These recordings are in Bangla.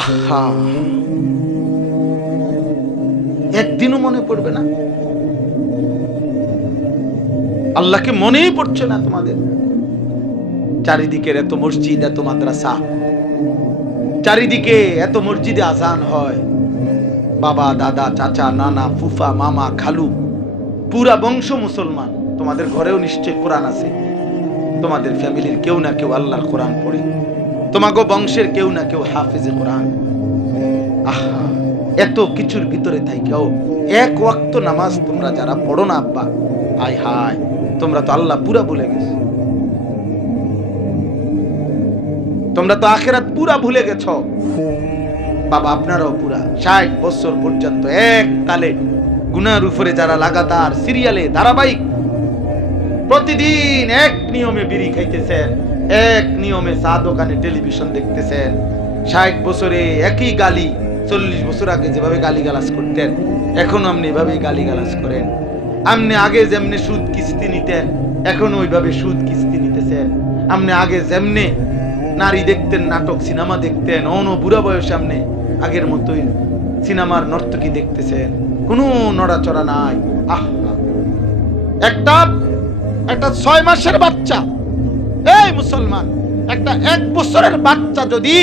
আহা, একদিনও মনে পড়বে না? আল্লাহকে মনেই পড়ছে না তোমাদের? চারিদিকের এত মসজিদ, এত মাদ্রাসা, চারিদিকে এত মসজিদে আজান হয়, বাবা দাদা চাচা নানা ফুফা মামা খালু পুরা বংশ মুসলমান। তোমাদের ঘরেও নিশ্চয় কোরআন আছে, তোমাদের ফ্যামিলির কেউ না কেউ আল্লাহর কোরআন পড়ে, তোমাগো বংশের কেউ না কেউ হাফেজে কোরআন। আহা, এত কিছুর ভিতরে থাইকাও এক ওয়াক্ত নামাজ তোমরা যারা পড়ো না আব্বা, আয় হায়, তোমরা তো আল্লাহ পুরা ভুলে গেছো। তোমরা তো আখিরাত পুরা ভুলে গেছো। বাবা আপনারাও পুরা 60 বছর পর্যন্ত এক তালে গুনার উপরে যারা লাগাতার সিরিয়ালে ধারাবাহিক প্রতিদিন এক নিয়মে বিড়ি খাইতেছেন, এক নিয়মে চা দোকানে টেলিভিশন দেখতেছেন, 60 বছরে একই গালি, 40 বছর আগে যেভাবে গালিগালাজ করতেন এখন আপনি এভাবেই গালিগালাজ করেন। আপনি আগে যেমনে সুদ কিস্তি নিতেন এখন ওইভাবে সুদ কিস্তি নিতেছেন। আপনি আগে যেমনে নারী দেখতেন, নাটক সিনেমা দেখতেন, বুড়া বয়সে আপনি আগের মতোই সিনেমার নর্তকী দেখতেছেন, কোনো নড়াচড়া নাই। একটা 6 মাসের বাচ্চা, এই মুসলমান, একটা 1 বছরের বাচ্চা যদি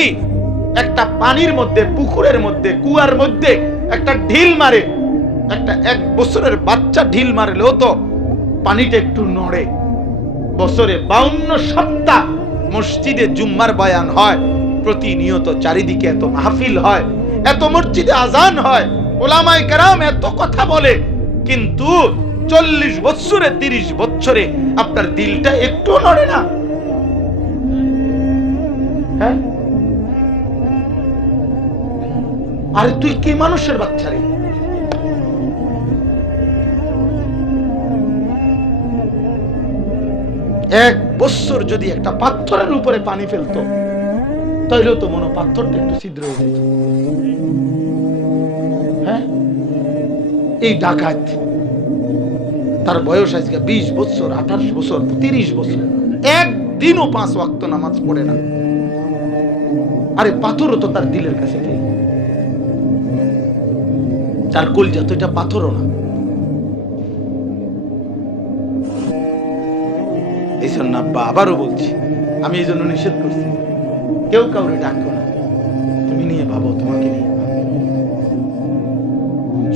একটা পানির মধ্যে, পুকুরের মধ্যে, কুয়ার মধ্যে একটা ঢিল মারে, একটা 1 বছরের বাচ্চা ঢিল মারলেও তো পানিটা একটু নড়ে। বছরে 52 সপ্তাহ মসজিদে জুম্মার বয়ান হয়, প্রতিনিয়ত চারিদিকে এত মাহফিল হয়, এত মসজিদে আজান হয়, ওলামায়ে কেরাম এত কথা বলে, কিন্তু 40 বছরে 30 বছরে আপনার দিলটা একটু নড়ে না? হ্যাঁ, আরে তুই কি মানুষের বাচ্চা রে? এক বছর যদি একটা পাথরের উপরে পানি ফেলতো তাইলেও তো মনে পাথরটা একটু ছিদ্র হয়ে যেত। হ্যাঁ, এই ডাকাত, তার বয়স আজকে 20 বছর, 28 বছর, 30 বছর, একদিনও 5 ওয়াক্ত নামাজ পড়ে না। আরে পাথরও তো তার দিলের কাছে নেই, তার কলজা তো এটা পাথরও না। এই জন্য আব্বা আবারও বলছি, আমি এই জন্য নিষেধ করছি, কেউ কাউরে ডাকো না, তুমি নিয়ে ভাবো, তোমাকে নিয়ে ভাবো।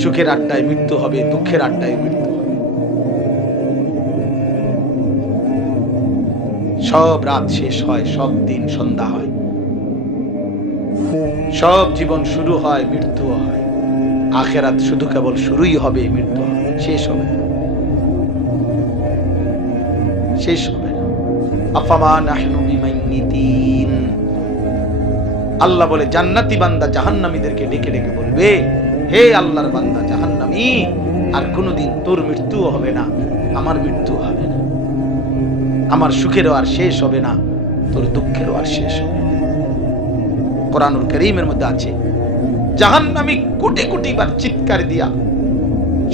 সুখের আড্ডায় মৃত্যু হবে, দুঃখের আড্ডায় মৃত্যু হবে। সব রাত শেষ হয়, সব দিন সন্ধ্যা হয়, সব জীবন শুরু হয়, মৃত্যু হয়। আখিরাত শুধু কেবল শুরুই হবে, মৃত্যু হবে, শেষ হবে না, শেষ হবে না। আফামা নাহনু বিমাইয়িতিন, আল্লাহ বলে জান্নাতি বান্দা জাহান্নামীদেরকে ডেকে ডেকে বলবে, হে আল্লাহর বান্দা জাহান্নামী, আর কোনোদিন তোর মৃত্যু হবে না, আমার মৃত্যু হবে না, আমার সুখেরও আর শেষ হবে না, তোর দুঃখেরও আর শেষ হবে না। কোরআনুল কারীমের মধ্যে আছে, জাহান্নামী কোটি কোটি বার চিৎকার দিয়া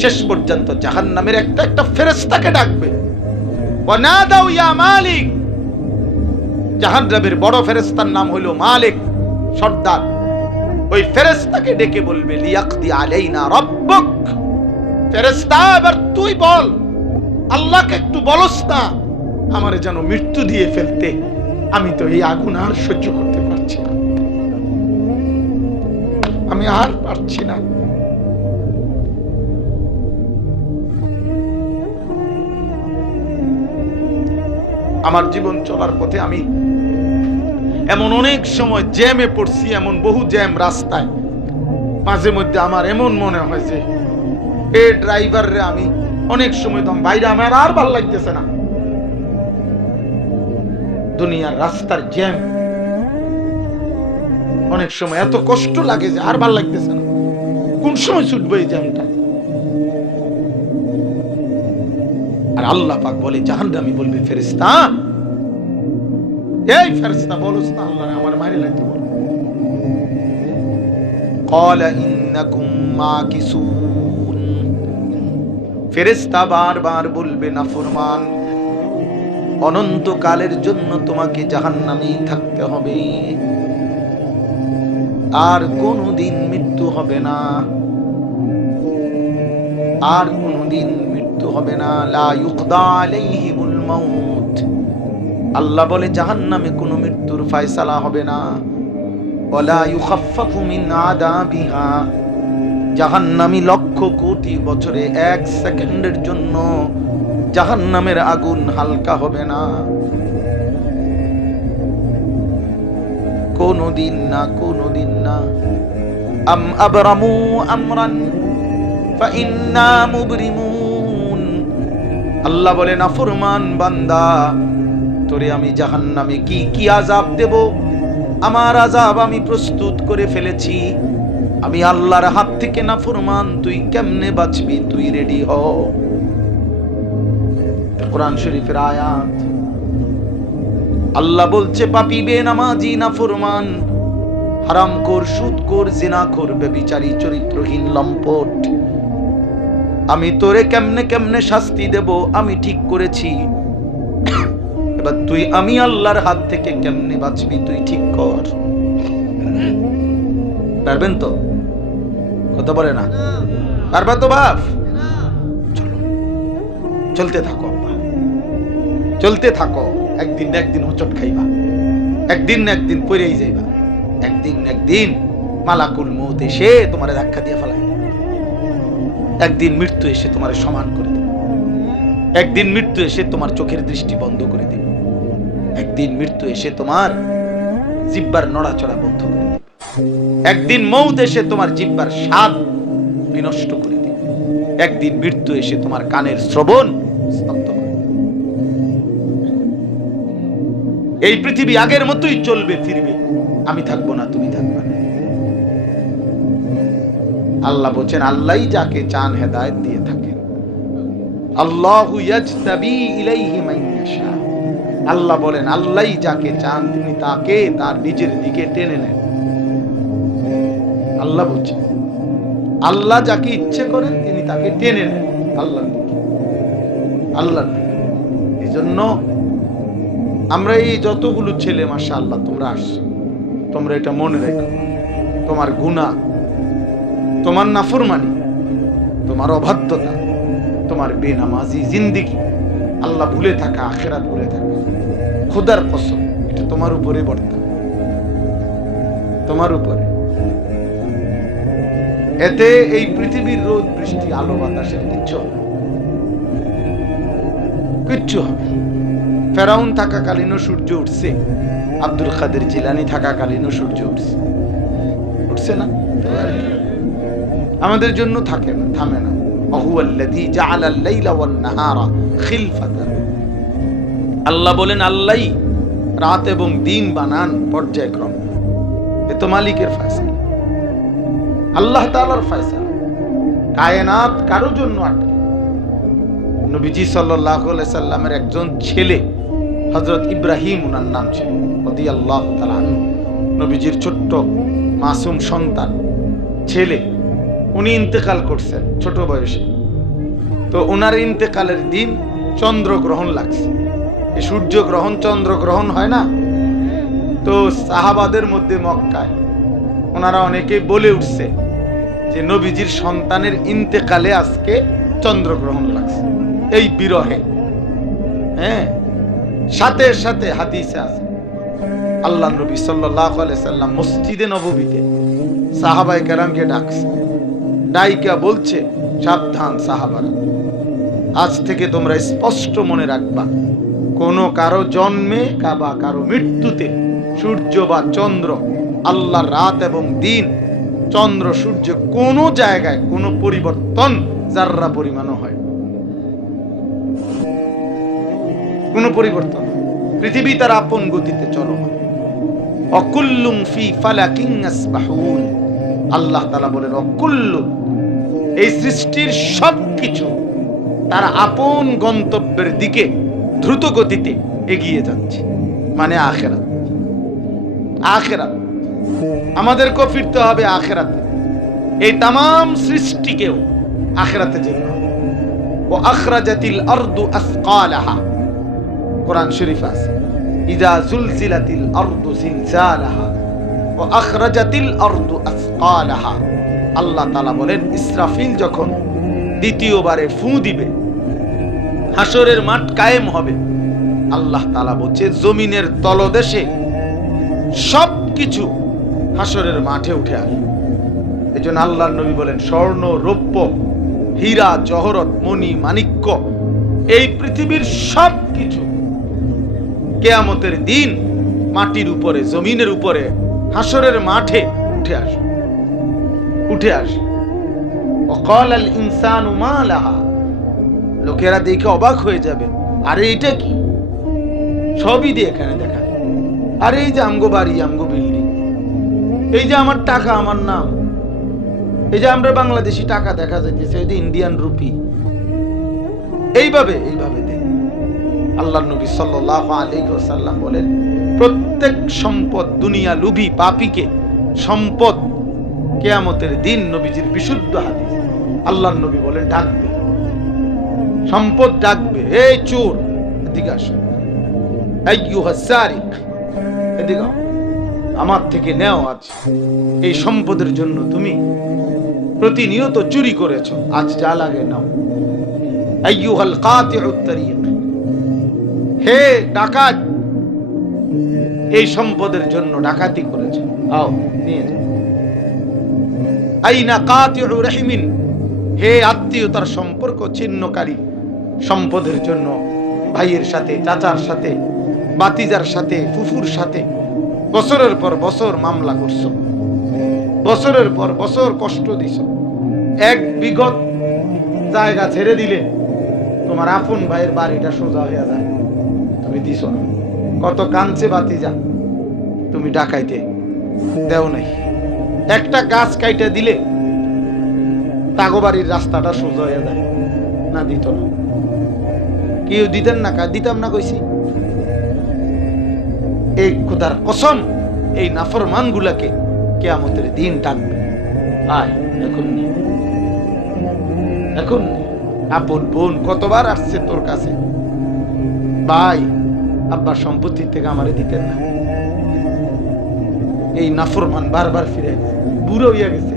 শেষ পর্যন্ত জাহান্নামের একটা একটা ফেরেশতাকে ডাকবে, ওয়ানাদাউ ইয়া মালিক। জাহান্নামের বড় ফেরেশতার নাম হলো মালিক, সর্দার। ওই ফেরেশতাকে ডেকে বলবে, লিয়াকদি আলাইনা রাব্বুক, ফেরেশতা এবার তুই বল, আল্লাহকে একটু বলস না আমারে যেন মৃত্যু দিয়ে ফেলতে, আমি তো এই আগুন আর সহ্য করতে পারছি না, আমি আর পারছি না। আমার জীবন চলার পথে আমি এমন অনেক সময় জ্যামে পড়ছি, এমন বহু জ্যাম রাস্তায়, মাঝে মধ্যে আমার এমন মনে হয় যে এই ড্রাইভাররে আমি অনেক সময় তো বাইরে আমার আর ভালো লাগতেছে না, দুনিয়ার রাস্তার জ্যাম অনেক সময় এত কষ্ট লাগে যে আর ভালো লাগতেছে না, কোন সময় ছুটবো এই জ্যামটা। আর আল্লাহ পাক বলে, জাহান্নামী বলবে, ফেরেশতা, এই ফেরেশতা বলস না আল্লাহরে আমার মারি লাগতে বল। ক্বালা ইন্নাকুম মাকিসুন, ফেরেশতা বারবার বলবে, নাফরমান, অনন্তকালের জন্য তোমাকে জাহান্নামেই থাকতে হবে। আর কোনদিন মৃত্যু হবে না, আর কোনদিন মৃত্যু হবে না। লা ইউকদা আলাইহিমুল মাউত, আল্লাহ বলে জাহান্নামে কোনো মৃত্যুর ফয়সালা হবে না। ওয়ালা ইউখাফফাফু মিন আযাবিহা, জাহান্নামী লক্ষ কোটি বছরে 1 সেকেন্ডের জন্য জাহান্নামের আগুন হালকা হবে না, কোনদিন না, কোনদিন না। আম আবরামু আমরান ফাইন্না মুবরিমুন, আল্লাহ বলে নাফরমান বান্দা, তোরে আমি জাহান্নামে কি কি আযাব দেব, আমার আযাব আমি প্রস্তুত করে ফেলেছি। আমি আল্লাহর হাত থেকে নাফরমান, তুই কেমনে বাঁচবি, তুই রেডি হ। কোরআন শরীফের আয়াত। আল্লাহ বলছে পাপী, বেনামাজি, নাফরমান, হারামখোর, সুদখোর, জিনাখোর, ব্যভিচারী, চরিত্রহীন, লম্পট, আমি তোরে কেমনে কেমনে শাস্তি দেব আমি ঠিক করেছি। এবার তুই আমি আল্লাহর হাত থেকে কেমনে বাঁচবি তুই ঠিক কর। পারবেন তো? কথা বলে না, পারবা তো বাপ? চলো, চলতে থাকো, চলতে থাকো। একদিন না একদিন হোঁচট খাইবা, একদিন না একদিন পড়েই যাইবা, একদিন না একদিন মালাকুল মউত এসে তোমারে ধাক্কা দিয়ে ফেলাই, একদিন মৃত্যু এসে তোমারে সমান করে দেবে, একদিন মৃত্যু এসে তোমার চোখের দৃষ্টি বন্ধ করে দেবে, একদিন মৃত্যু এসে তোমার জিহ্বার নড়াচড়া বন্ধ করে দেবে, একদিন মউত এসে তোমার জিহ্বার স্বাদ বিনষ্ট করে দেবে, একদিন মৃত্যু এসে তোমার কানের শ্রবণ স্তব্ধ করে দেবে। এই পৃথিবী আগের মতোই চলবে ফিরবে, আমি থাকবো না, তুমি থাকবে না। আল্লাহ বলেন আল্লাহই যাকে চান হেদায়েত দিয়ে থাকেন। আল্লাহু ইয়াজতাবি ইলাইহি মান ইয়াশা, আল্লাহ বলেন আল্লাহই যাকে চান তিনি তাকে তার নিজের দিকে টেনে নেন। আল্লাহ বলেন আল্লাহ যাকে ইচ্ছে করেন তিনি তাকে টেনে নেন আল্লাহর দিকে, আল্লাহর দিকে। এজন্য আমরা এই যতগুলো ছেলে মাশাআল্লাহ তোমরা আসছো, তোমরা এটা মনে রেখো, তোমার গুনাহ, তোমার নাফরমানি, তোমার অবাধ্যতা, তোমার বেনামাজি জিন্দেগি, আল্লাহ ভুলে থাকা, আখিরাত ভুলে থাকা, খোদার কসম এটা তোমার উপরে বর্তা, তোমার উপরে। এতে এই পৃথিবীর রোদ বৃষ্টি আলো বাতাসের কিচ্ছু হবে, কিচ্ছু হবে। ফেরাউন থাকাকালীনও সূর্য উঠছে, আব্দুল কাদের জিলানী থাকাকালীনও সূর্য উঠছে, উঠছে না? আমাদের জন্য থাকে না, থামে না। ওয়াহুয়াল্লাযী জাআলাল লাইলা ওয়ান নাহারা খিলফাতান, আল্লাহ বলেন আল্লাহই রাত এবং দিন বানান পর্যায়ক্রমে। এ তো মালিকের ফয়সালা, আল্লাহ তাআলার ফয়সালা। কায়নাত কারোর জন্য আটকে। নবীজি সাল্লাল্লাহু আলাইহি সাল্লামের একজন ছেলে হযরত ইব্রাহিম ওনার নাম ছিল রাদিয়াল্লাহু তাআলা আনহু, নবীজির ছোট্ট মাসুম সন্তান ছেলে, উনি ইন্তেকাল করছেন ছোট বয়সে। তো ওনার ইন্তেকালের দিন চন্দ্রগ্রহণ লাগছে। এই সূর্যগ্রহণ চন্দ্রগ্রহণ হয় না? তো সাহাবাদের মধ্যে মক্কায় ওনারা অনেকেই বলে উঠছে যে নবীজির সন্তানের ইন্তেকালে আজকে চন্দ্রগ্রহণ লাগছে, এই বিরহে। হ্যাঁ, সাথে সাথে হাদিসে আছে আল্লাহ নবী সাল্লাল্লাহু আলাইহি সাল্লাম মসজিদে নববীতে সাহাবায়ে কেরামকে ডাকছে, ডাইকা বলছে সাবধান সাহাবারা, আজ থেকে তোমরা স্পষ্ট মনে রাখবা, কোনো কারো জন্মে বা কারো মৃত্যুতে সূর্য বা চন্দ্র, আল্লাহর রাত এবং দিন, চন্দ্র সূর্য কোনো জায়গায় কোনো পরিবর্তন যাররা পরিমাণও হয়, কোনো পরিবর্তন। পৃথিবী তার আপন গতিতে চলমান। অকুল্লুম ফি ফালাকিন ইয়াসবাহুন, আল্লাহ তাআলা বলেন অকুল্লু, এই সৃষ্টির সবকিছু তার আপন গন্তব্যের দিকে দ্রুত গতিতে এগিয়ে যাচ্ছে, মানে আখিরাত। আখিরাত আমাদেরকেও ফিরতে হবে আখিরাতে, এই তামাম সৃষ্টিকেও আখিরাতে যেতে হবে। ও আখরাজাতিল আরদু আসকালাহা, কোরআন শরীফ আছে, ইযা জুলজিলাতিল আরদু জিলজালাহা ওয়া আখরাজাতিল আরদু আসকালাহা। আল্লাহ তাআলা বলেন, ইসরাফিল যখন দ্বিতীয়বারে ফু দিবে, হাসরের মাঠ কায়েম হবে, আল্লাহ তাআলা বলছে জমিনের তলদেশে সবকিছু হাসরের মাঠে উঠে আসবে। এজন্য আল্লাহর নবী বলেন, স্বর্ণ, রৌপ্য, হীরা, জহরত, মণি, মাণিক্য, এই পৃথিবীর সবকিছু কিয়ামতের দিন মাটির উপরে, জমিনের উপরে, হাসরের মাঠে উঠে আসবে, উঠে আসবে। ওয়াকাল আল ইনসানু মা লাহা। লোকেরা দেখে অবাক হয়ে যাবে, আরে এটা কি? সবই দিয়ে এখানে দেখা, আরে এই যে আমগো বাড়ি, আমগো বিল্ডিং, এই যে আমার টাকা, আমার নাম, এই যে আমরা বাংলাদেশি টাকা দেখা যাইতেছে, এই যে ইন্ডিয়ান রুপি, এইভাবে দেখ। আল্লাহর নবী সাল্লাল্লাহু আলাইহি ওয়াসাল্লাম বলেন, প্রত্যেক সম্পদ, দুনিয়া লোভী পাপীকে সম্পদ কিয়ামতের দিন, নবীজির বিশুদ্ধ হাদিস, আল্লাহর নবী বলেন ডাকবে, সম্পদ ডাকবে, এই চোর এদিকে আসো, আইয়ুহাস সারিক এদিকে আও, আমার থেকে নেও, আজ এই সম্পদের জন্য তুমি প্রতিনিয়ত চুরি করেছো, আজ যা লাগে নাও। আইয়ুহাল কাতিউত তারিক, হে ডাকাত, এই সম্পদের জন্য ডাকাতি করেছো, আও নিয়ে যাও। আইনা কাতিউ রাহিমিন, হে আত্মীয়তার সম্পর্ক ছিন্নকারী, সম্পদের জন্য ভাইয়ের সাথে, চাচার সাথে, বাতিজার সাথে, ফুফুর সাথে বছরের পর বছর মামলা করছো, বছরের পর বছর কষ্ট দিছো, এক বিঘত জায়গা ছেড়ে দিলে তোমার আপন ভাইয়ের বাড়িটা সোজা হয়ে যায়, তুমি দিছো না। কত কাঁদছে বাতিজা, তুমি ডাকাইতে দেও নাই। একটা গাছ কাইটা দিলে তাগো বাড়ির রাস্তাটা সোজা হয়ে যায়, না দিত না। কেউ দিতেন না, দিতাম না কইছি। এই খোদার কসম, এই নাফরমান গুলাকে কিয়ামতের দিন ডাকবে, আয় এখন নিয়ে, এখন আপন বোন কতবার আসছে তোর কাছে, ভাই আব্বার সম্পত্তি থেকে আমারে দিতেন না। এই নাফরমান বারবার ফিরে বুড়ো হইয়া গেছে,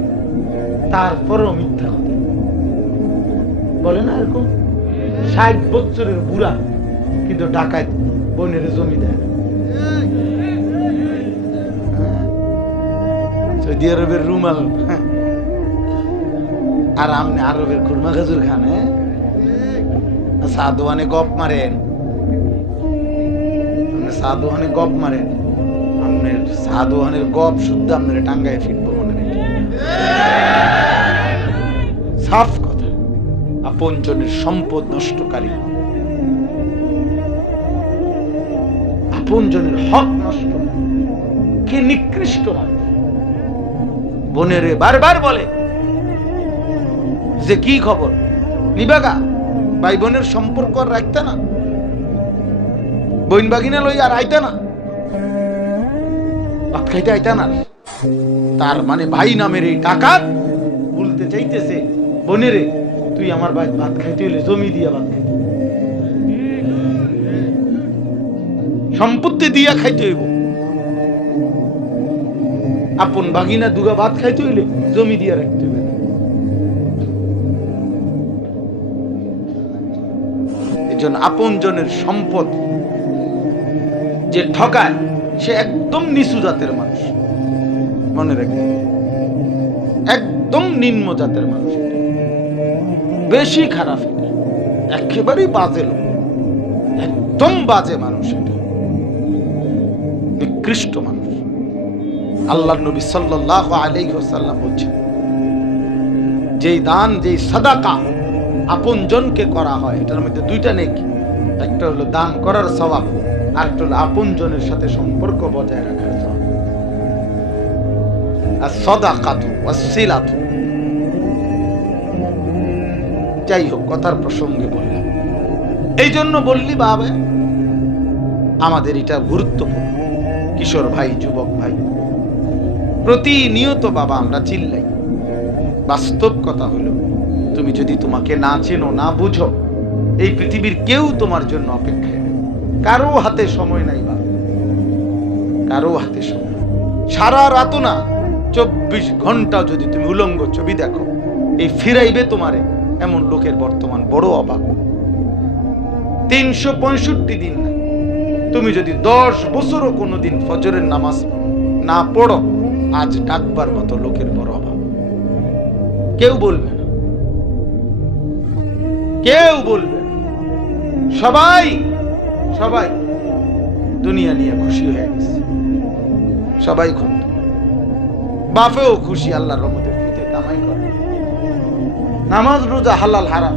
তারপরও মিথ্যা কথা বলে না। এরকম 60 বছরের বুড়া কিন্তু ডাকাত বোনের জমি দেয় না। সৌদি আরবের রুমাল আর আমনে আরবের খুরমা খেজুর খান, সাধুয়ানে গপ মারেন, সাধুয়ানে গপ মারেন, আপনার সাধুয়ানের গপ শুদ্ধ আপনার টাঙ্গায় ফিরবো মনে রেখে। সাফ কথা, আপন জনের সম্পদ নষ্টকারী, আপন জনের হক নষ্ট, কে নিকৃষ্ট মানুষ। বোনেরে বারবার বলে যে কি খবর, নিবাগা ভাই বোনের সম্পর্ক আর রাখতে না, বোন বাগিনা লই আর আইতা না, ভাত খাইতে আইতা না। তার মানে ভাই নামের এই ডাকাত বলতে চাইতেছে, বোনেরে তুই আমার ভাই ভাত খাইতে হইলে জমি দিয়া ভাত খাইতে, সম্পত্তি দিয়া খাইতে হইব। আপন বাগিনা দুগা ভাত খাইতে হইলে জমি দিয়া রাখতে হইবে। এজন্য আপন জনের সম্পদ যে ঠকায় সে একদম নিচু জাতের মানুষ, মনে রাখবে, একদম নিম্ন জাতের মানুষ, বেশি খারাপ, একেবারেই বাজে লোক, একদম বাজে মানুষ, এটা নিকৃষ্ট মানুষ। আল্লাহর নবী সাল্লাল্লাহু আলাইহি ওয়াসাল্লাম বলেছেন, যেই দান, যেই সাদাকা আপন জনকে করা হয়, এটার মধ্যে দুইটা নেকি, একটা হলো দান করার সওয়াব, আর একটা হলো আপন জনের সাথে সম্পর্ক বজায় রাখার সওয়াব। as-sadaqatu was-silatu। যাই হোক, কথার প্রসঙ্গে বললাম, এই জন্য বললি বাবা আমাদের এটা গুরুত্বপূর্ণ। কিশোর ভাই, যুবক ভাই, প্রতিনিয়ত বাবা আমরা চিল্লাই। বাস্তব কথা হলো, তুমি যদি তোমাকে না চেনো, না বুঝো, এই পৃথিবীর কেউ তোমার জন্য অপেক্ষায় নেই। কারো হাতে সময় নাই বাবা, কারো হাতে সময়। সারা রাতও না, 24 ঘন্টা যদি তুমি উলঙ্গ ছবি দেখো, এই ফিরাইবে তোমারে এমন লোকের বর্তমান বড় অভাব। 365 দিন না, তুমি যদি 10 বছরও কোনোদিন ফজরের নামাজ না পড়ো, আজ ডাকবার মতো লোকের বড় অভাব। কেউ বলবে না, কেউ বলবে না। সবাই সবাই দুনিয়া নিয়ে খুশি হয়ে গেছে, সবাই খুশি, বাপেও খুশি, আল্লাহর রহমতে ফুটে কামাই করে, নামাজ রোজা হালাল হারাম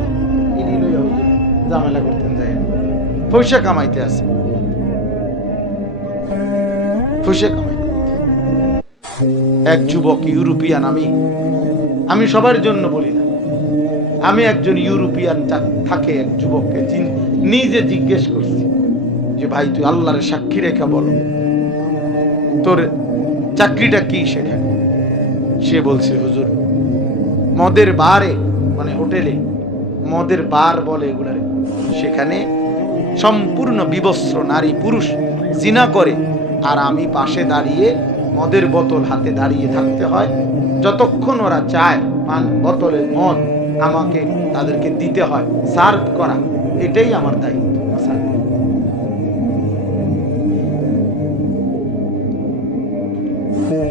ইনি লইয়া হুজুর ঝামেলা করতেন যায়, পয়সা কামাইতে আছে, পয়সা কামাই। এক যুবক ইউরোপিয়ান, আমি সবার জন্য বলি না, আমি একজন ইউরোপিয়ান থাকে এক যুবককে নিজে জিজ্ঞেস করছি যে ভাই তুই আল্লাহর সাক্ষী রেখা বলো তোর চাকরিটা কি সেখানে। সে বলছে হুজুর মদের বারে, মানে হোটেলে মদের বার বলে এগুলারে, সেখানে সম্পূর্ণ বিবস্ত্র নারী পুরুষ জিনা করে, আর আমি পাশে দাঁড়িয়ে মদের বোতল হাতে দাঁড়িয়ে থাকতে হয়, যতক্ষণ ওরা চায় পান বোতলের মদ আমাকে তাদেরকে দিতে হয়, সার্ভ করা, এটাই আমার দায়িত্ব।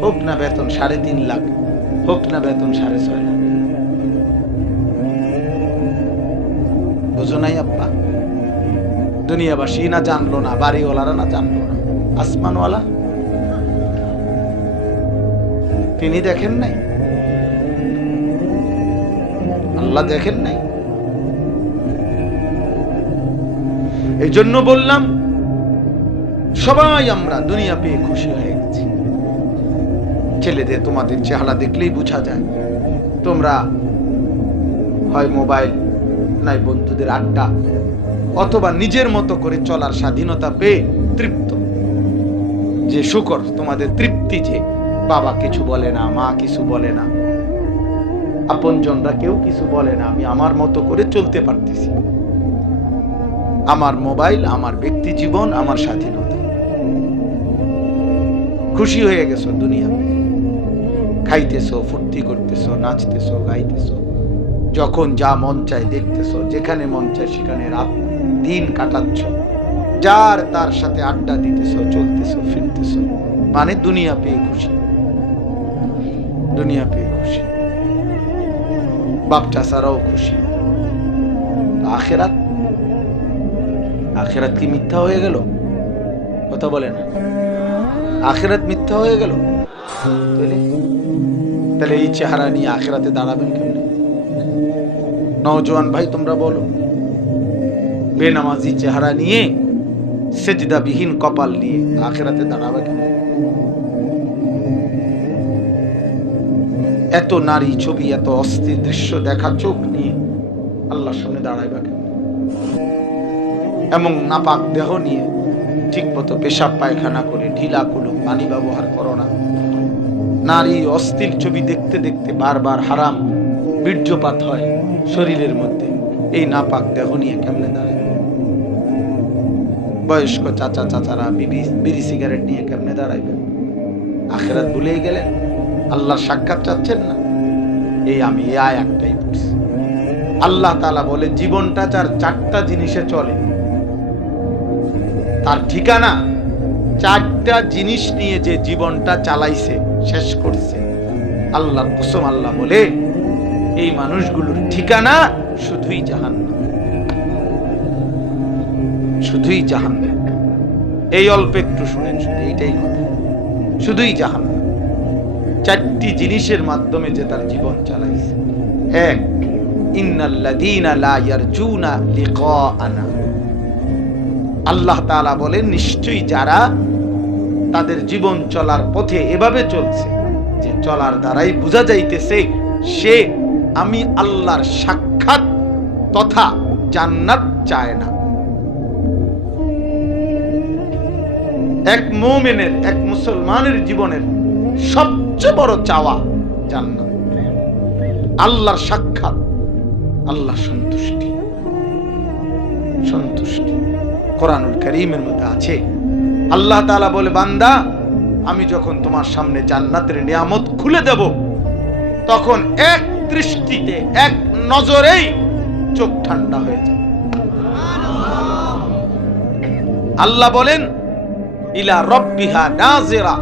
হোক না বেতন 3.5 লাখ, হোক না বেতন 6.5 লাখ, বুঝো নাই আব্বা? দুনিয়াবাসী না জানলো না, বাড়িওয়ালারা না জানলো না, আসমানওয়ালা তিনি দেখেন নাই, আল্লাহ দেখেন নাই। এই জন্য বললাম সবাই আমরা দুনিয়া পেয়ে খুশি হয়ে গেছি। ছেলেদের তোমাদের চেহারা দেখলেই বোঝা যায় তোমরা হয় মোবাইল, নাই বন্ধুদের আড্ডা, অথবা নিজের মতো করে চলার স্বাধীনতা পেয়ে তৃপ্ত। যে শুকর তোমাদের তৃপ্তি যে বাবা কিছু বলে না, মা কিছু বলে না, আপনজনরা কেউ কিছু বলে না, আমি আমার মতো করে চলতে পারতেছি, আমার মোবাইল, আমার ব্যক্তি জীবন, আমার স্বাধীনতা। খুশি হয়ে গেছো দুনিয়া, খাইতেছো, ফুর্তি করতেছো, নাচতেছো, গাইতেছো, যখন যা মন চায় দেখতেছো, যেখানে মন চায় সেখানে রাত দিন কাটাচ্ছ, যার তার সাথে আড্ডা দিতেছো, চলতেছো, ফিরতেছো, মানে দুনিয়া পেয়ে খুশি, দুনিয়া পেয়ে খুশি। বাপ চাচারাও খুশি। আখেরাত, আখেরাত কি মিথ্যা হয়ে গেল? কথা বলে না, আখেরাত মিথ্যা হয়ে গেল? তাহলে এই চেহারা নিয়ে আখেরাতে দাঁড়াবেন কেমনে? নওজোয়ান ভাই তোমরা বলো, বেনামাজি চেহারা নিয়ে, সেজদাবিহীন কপাল নিয়ে আখেরাতে দাঁড়াবে কেমনে? এত নারী ছবি, এত অস্থির দৃশ্য দেখা চোখ নিয়ে আল্লাহর সামনে দাঁড়াইবা কেমনে? এমন নাপাক দেহ নিয়ে ঠিক মতো পেশাব পায়খানা করে ঢিলা কুলুক পানি ব্যবহার করো না। নারী অস্থির ছবি দেখতে দেখতে বারবার হারাম বীর্যপাত হয় শরীরের মধ্যে, এই নাপাক দেহ নিয়ে কেমনে দাঁড়ায়? বয়স্ক চাচা চাচারা বিড়ি সিগারেট নিয়ে কেমনে দাঁড়াইবে? আখেরাত ভুলেই গেলেন, আল্লাহর সাক্ষাৎ চাচ্ছেন না। এই আমি আয় একটাই বলছি, আল্লাহ তাআলা বলে জীবনটা যার 4টা জিনিসে চলে, তার ঠিকানা 4টা জিনিস নিয়ে যে জীবনটা চালাইছে, শেষ করছে, আল্লাহর কসম আল্লাহ বলে এই মানুষগুলোর ঠিকানা শুধুই জাহান্নাম, শুধুই জাহান্নাম। এই অল্প একটু শুনেন, শুধু এইটাই কথা, শুধুই জাহান্নাম। 4টি জিনিসের মাধ্যমে যে তার জীবন চালাইছে। 1, ইন্নাল্লাযীনা লা ইয়ারজুনা লিকাআনা, আল্লাহ তাআলা বলেন নিশ্চয়ই যারা তাদের জীবন চলার পথে এভাবে চলছে যে চলার দ্বারাই বোঝা যাইতেছে সে আমি আল্লাহর সাক্ষাৎ তথা জান্নাত চায় না। এক মুমিনের, এক মুসলমানের জীবনের সবচেয়ে বড় চাওয়া জান্নাত, আল্লাহর সাক্ষাৎ, আল্লাহর সন্তুষ্টি। সন্তুষ্টি কোরআনুল কারীমের মধ্যে আছে, আল্লাহ তাআলা বলে বান্দা আমি যখন তোমার সামনে জান্নাতের নিয়ামত খুলে দেব, তখন এক দৃষ্টিতে, এক নজরেই চোখ ঠান্ডা হয়ে যাবে। আল্লাহ বলেন ইলা রব্বিহা নাজিরা,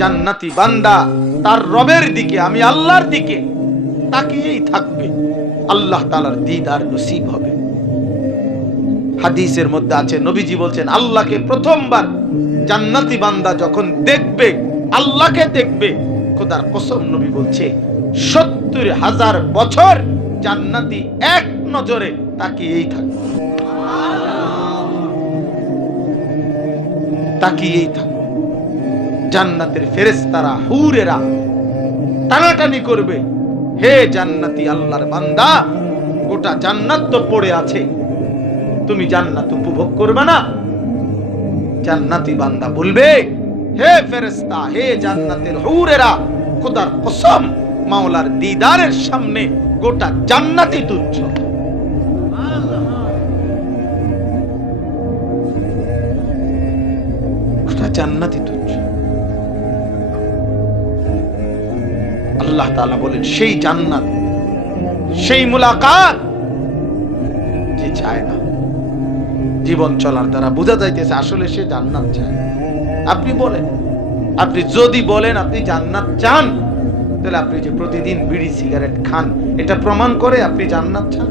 জান্নাতি বান্দা তার রবের দিকে, আমি আল্লাহর দিকে তাকিয়েই থাকবে, আল্লাহ তাআলার দিদার নসিব হবে। হাদিসের মধ্যে আছে, নবীজি বলছেন আল্লাহকে প্রথমবার জান্নাতি বান্দা যখন দেখবে, আল্লাহকে দেখবে, খোদার কসম নবী বলছে ৭০,০০০ বছর জান্নাতি এক নজরে তাকিয়েই থাকবে, তাকিয়েই থাকবে। জান্নাতের ফেরেশতারা, হুরেরা টানাটানি করবে, হে জান্নাতি আল্লাহর বান্দা, গোটা জান্নাত তো পড়ে আছে, তুমি জান্নাত উপভোগ করবে না? জান্নাতি বান্দা বলবে, হে ফেরেশতা, হে জান্নাতের হুরেরা, খোদার কসম মাওলার দিদারের সামনে গোটা জান্নাতি তুচ্ছ। গোটা জান্নাতি তুচ্ছ। আল্লাহ তাআলা বলেন সেই জান্নাত, সেই মুলাকাত যে চায় না। জীবন চলার দ্বারা বোঝা যাইতেছে আসলে সে জান্নাত চায়। আপনি বলেন, আপনি যদি বলেন আপনি জান্নাত চান, তাহলে আপনি যে প্রতিদিন বিড়ি সিগারেট খান, এটা প্রমাণ করে আপনি জান্নাত চান?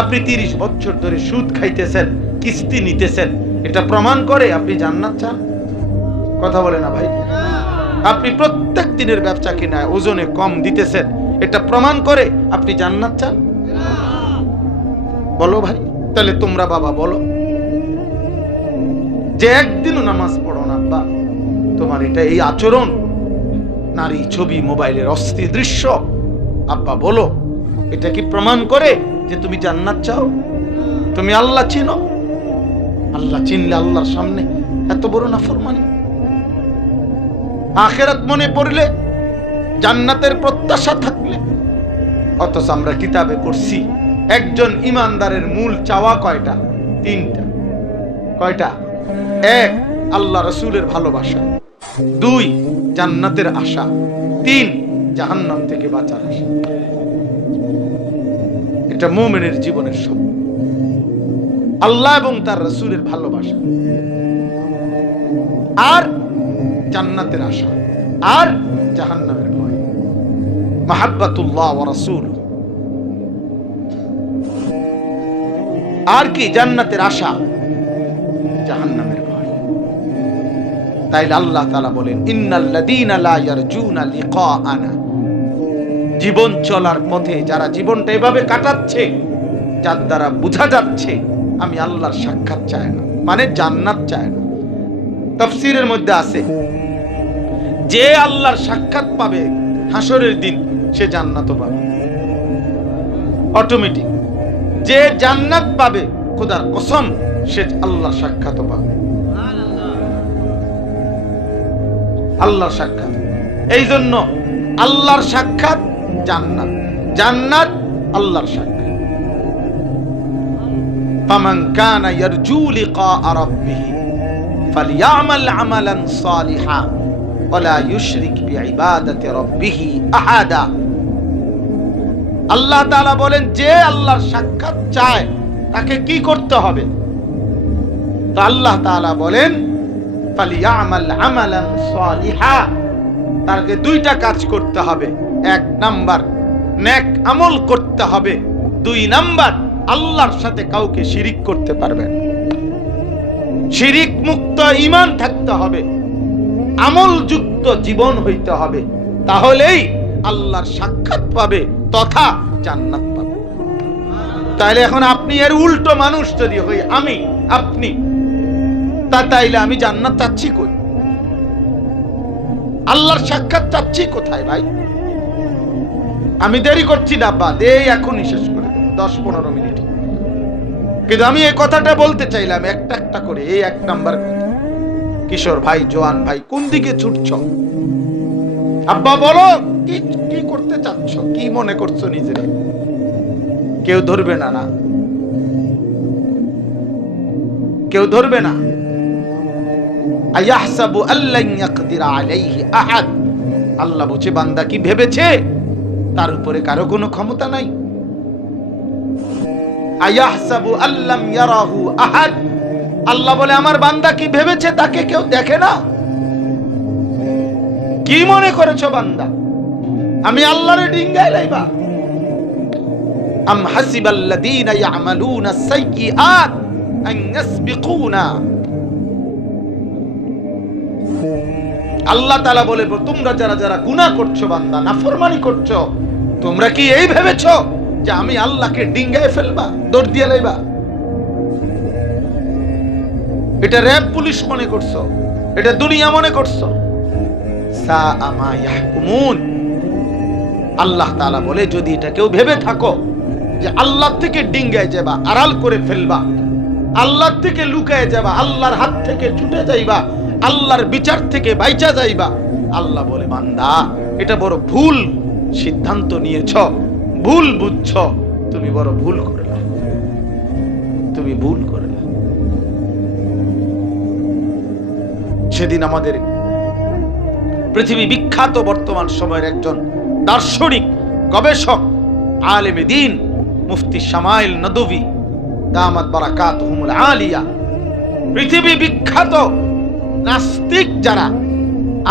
আপনি ৩০ বছর ধরে সুদ খাইতেছেন, কিস্তি নিতেছেন, এটা প্রমাণ করে আপনি জান্নাত চান? কথা বলে না ভাই? আপনি প্রত্যেক দিনের ব্যবসা কিনায় ওজনে কম দিতেছেন, এটা প্রমাণ করে আপনি জান্নাত চান? বলো ভাই। তাহলে তোমরা বাবা বলো, যে একদিনও নামাজ পড়ো না আব্বা, তোমার এটা এই আচরণ, নারী ছবি, মোবাইলের অস্থির দৃশ্য, আব্বা বলো, এটা কি প্রমাণ করে যে তুমি জান্নাত চাও? তুমি আল্লাহ চিনো? আল্লাহ চিনলে আল্লাহর সামনে এত বড় নাফরমানি? আখিরাত মনে পড়লে, জান্নাতের প্রত্যাশা থাকলে, অথচ আমরা কিতাবে পড়ছি একজন ইমানদারের মূল চাওয়া কয়টা? ৩টা। কয়টা? ১, আল্লাহ রাসূলের ভালোবাসা, ২, জান্নাতের আশা, ৩, জাহান্নাম থেকে বাঁচার আশা। এটা মুমিনের জীবনের সব। আল্লাহ এবং তার রাসূলের ভালোবাসা, আর জান্নাতের আশা, আর জাহান্নামের ভয়। মাহাব্বাতুল্লাহ ওয়া রাসূল, আর কি? জান্নাতের আশা, জাহান্নামের ভয়। তাইলে আল্লাহ তাআলা বলেন ইন্নাল্লাযীনা লা ইয়ারজুনা লিকাআনা, জীবন চলার পথে যারা জীবনটা এভাবে কাটাচ্ছে, যার দ্বারা বোঝা যাচ্ছে আমি আল্লাহর সাক্ষাৎ চাই না, মানে জান্নাত চাই না। তাফসীরের মধ্যে আছে, যে আল্লাহর সাক্ষাৎ পাবে হাসরের দিন, সে জান্নাতও পাবে অটোমেটিক। যে জান্নাত পাবে, খোদার কসম, সে আল্লাহর সাক্ষাৎও পাবে। আল্লাহর সাক্ষাৎ, এই জন্য আল্লাহর সাক্ষাৎ জান্নাত, জান্নাত আল্লাহর সাক্ষাৎ। ফামান কানা ইয়ারজু লিকা রাব্বিহি ফালইয়ামাল আমালান সালিহা ওয়ালা ইউশরিক বিইবাদাতি রাব্বিহি আহাদা। আল্লাহ তাআলা বলেন, যে আল্লাহর সাক্ষাৎ চায় তাকে কি করতে হবে? তো আল্লাহ তাআলা বলেন ফালইয়ামাল আমালান সালিহা, তাকে 2টা কাজ করতে হবে। 1 নাম্বার, নেক আমল করতে হবে। 2 নাম্বার, আল্লাহর সাথে কাউকে শিরিক করতে পারবে না। শিরিক মুক্ত ঈমান থাকতে হবে, আমল যুক্ত জীবন হইতে হবে, তাহলেই আল্লাহর সাক্ষাৎ পাবে তথা জান্নাত পাবে। তাইলে এখন আপনি এর উল্টো মানুষ যদি হই, আমি আপনি, তাইলে আমি জান্নাত চাচ্ছি কই? আল্লাহর সাক্ষাৎ চাচ্ছি কোথায় ভাই? আমি দেরি করছি না আব্বা, এই এখনই শেষ করে দেব 10-15 মিনিট। কিন্তু আমি এই কথাটা বলতে চাইলাম একটা একটা করে। এই 1 নাম্বার কথা, কিশোর ভাই, জওয়ান ভাই, কোন দিকে ছুটছ? আব্বা বলো, কি করতে চাচ্ছ? কি মনে করছো নিজেরে? কেউ ধরবে না, না কেউ ধরবে না। আয়াহসাবু আল্লান ইয়াকদির আলাইহি আহাদ। আল্লাহ বলছে বান্দা কি ভেবেছে তার উপরে কারো কোনো ক্ষমতা নাই? আয়াহসাবু আল্লাম ইয়ারাহু আহাদ। আল্লাহ বলে আমার বান্দা কি ভেবেছে তাকে কেউ দেখে না? কি মনে করেছো বান্দা আমি আল্লাহরে ডিঙ্গায় লাইবা? আম হাসিবাল্লাযীনা ইয়ামালুনা সাইয়্যাত আন ইয়াসবিকুনা। আল্লাহ তাআলা বলে তোমরা যারা যারা গুনাহ করছো বান্দা, নাফরমানি করছো, তোমরা কি এই ভেবেছো যে আমি আল্লাহকে ডিঙ্গায় ফেলবা, দৌড় দিয়ে লাইবা? এটা র‍্যাব পুলিশ মনে করছো, এটা দুনিয়া মনে করছো। সাআ মা ইয়াহকুমুন। আল্লাহ তাআলা বলে যদি এটা কেউ ভেবে থাকো যে আল্লাহ থেকে ডিঙ্গায় যাবা, আড়াল করে ফেলবা, আল্লাহ থেকে লুকায় যাবা, আল্লাহর হাত থেকে ছুটে যাইবা, আল্লাহর বিচার থেকে বাইচা যাইবা, আল্লাহ বলে বান্দা এটা বড় ভুল সিদ্ধান্ত নিয়েছ, ভুল বুঝছ, তুমি বড় ভুল করলে, তুমি ভুল করলে। সেদিন আমাদের পৃথিবী বিখ্যাত বর্তমান সময়ের একজন দার্শনিক, গবেষক, আলেমে দ্বীন মুফতি শামাইল নদভী দামাত বারাকাতুহুমুল আলিয়া, পৃথিবী বিখ্যাত নাস্তিক যারা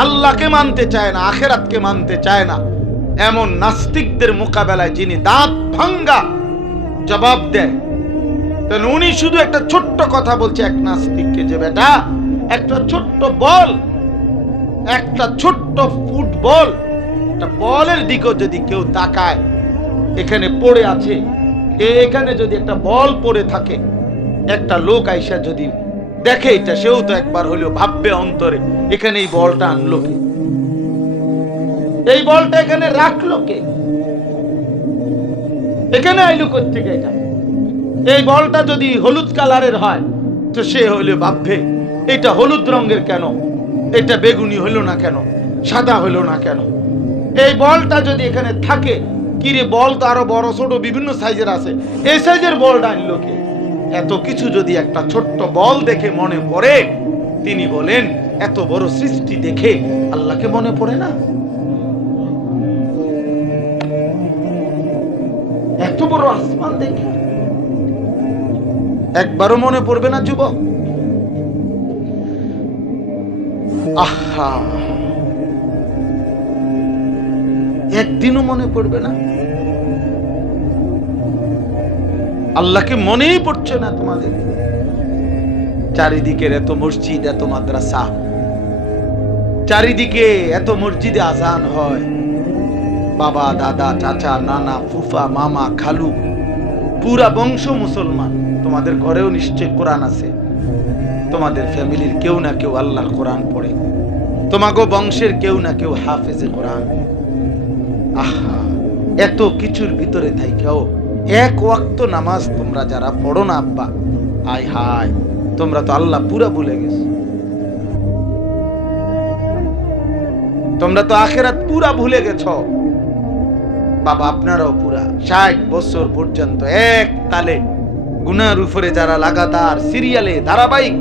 আল্লাহকে মানতে চায় না, আখিরাতকে মানতে চায় না, এমন নাস্তিকদের মোকাবেলায় যিনি দাঁত ভাঙ্গা জবাব দেয়, কারণ উনি শুধু একটা ছোট্ট কথা বলছে এক নাস্তিককে যে বেটা একটা ছোট্ট বল, একটা ছোট্ট ফুটবল, একটা বলের দিকেও যদি কেউ তাকায়, এখানে পড়ে আছে, এখানে যদি একটা বল পড়ে থাকে, একটা লোক আইসা যদি দেখে এটা, সেও তো একবার হলেও ভাববে অন্তরে এখানে এই বলটা আনলো কে, এই বলটা এখানে রাখলো কে, এখানে আইলো কোত্থেকে এটা? এই বলটা যদি হলুদ কালারের হয় তো সে হলে ভাববে এটা হলুদ রঙের কেন, এটা বেগুনি হলো না কেন, সাদা হলো না কেন? এই বলটা যদি এখানে থাকে, কিরে বল তো আরো বড় ছোট বিভিন্ন সাইজের আছে, এই সাইজের বলটা আনলো কে? এত কিছু যদি একটা ছোট্ট বল দেখে মনে পড়ে, তিনি বলেন এত বড় সৃষ্টি দেখে আল্লাহকে মনে পড়ে না? এত বড় আসমান দেখে একবারও মনে পড়বে না যুবক? আহা, একদিনও মনে পড়বে না? আল্লাহকে মনেই পড়ছে না তোমাদের? চারিদিকের এত মসজিদ, এত মাদ্রাসা, চারিদিকে এত মসজিদে আজান হয়, বাবা দাদা চাচা নানা ফুফা মামা খালু পুরা বংশ মুসলমান, তোমাদের ঘরেও নিশ্চয় কোরআন আছে, তোমাদের ফ্যামিলির কেউ না কেউ আল্লাহর কোরআন পড়ে, তোমাগো বংশের কেউ না কেউ হাফেজে কোরআন। আহা, এত কিছুর ভিতরে থাইকাও এক ওয়াক্ত নামাজ তোমরা যারা পড়ো না আব্বা, আয় হায়, তোমরা তো আল্লাহ পুরা ভুলে গেছো, তোমরা তো আখিরাত পুরা ভুলে গেছো। বাবা আপনারাও পুরা 60 বছর পর্যন্ত এক তালে গুনার উপরে যারা লাগাতার সিরিয়ালে ধারাবাহিক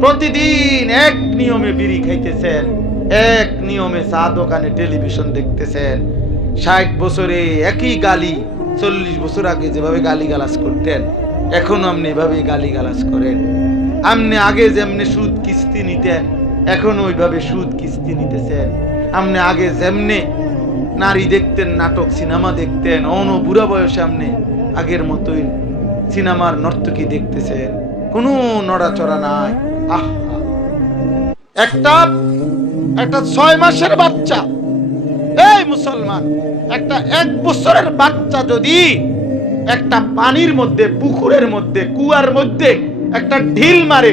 প্রতিদিন এক নিয়মে বিড়ি খাইতেছেন, এক নিয়মে চা দোকানে টেলিভিশন দেখতেছেন, 60 বছরে একই গালি, 40 বছর আগে যেভাবে গালি গালাজ করতেন এখনো আপনি এভাবে গালি গালাজ করেন। আপনি আগে যেমনি সুদ কিস্তি নিতেন এখন ওইভাবে সুদ কিস্তি নিতেছেন। আপনি আগে যেমনি নারী দেখতেন, নাটক সিনেমা দেখতেন, অনো বুড়া বয়সে আপনি আগের মতোই সিনেমার নর্তকী দেখতেছেন, কোনো নড়াচড়া নাই। আহা, একটা 6 মাসের বাচ্চা, এই মুসলমান, একটা 1 বছরের বাচ্চা যদি একটা পানির মধ্যে, পুকুরের মধ্যে, কুয়ার মধ্যে একটা ঢিল মারে,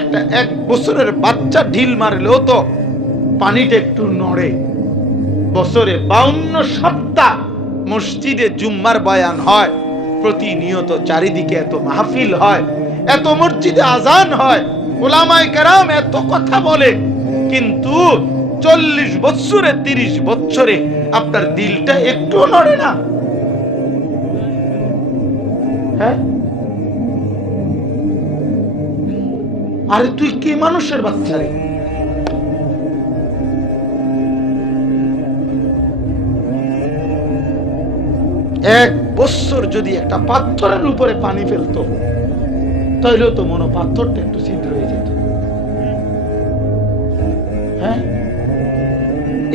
একটা 1 বছরের বাচ্চা ঢিল মারলেও তো পানিটা একটু নড়ে। বছরে 52 সপ্তাহ মসজিদে জুম্মার বয়ান হয়, প্রতিনিয়ত চারিদিকে এত মাহফিল হয়, এত মসজিদে আজান হয়, উলামায়ে কেরাম এত কথা বলে, কিন্তু 40 বছরে 30 বছরে আপনার দিলটা একটু নড়ে না? হ্যাঁ, আরে তুই কি মানুষের বাচ্চা রে? এক বছর যদি একটা পাথরের উপরে পানি ফেলতো তাইলেও তো মনে পাথরটা একটু ছিদ্র হয়ে যেত। হ্যাঁ,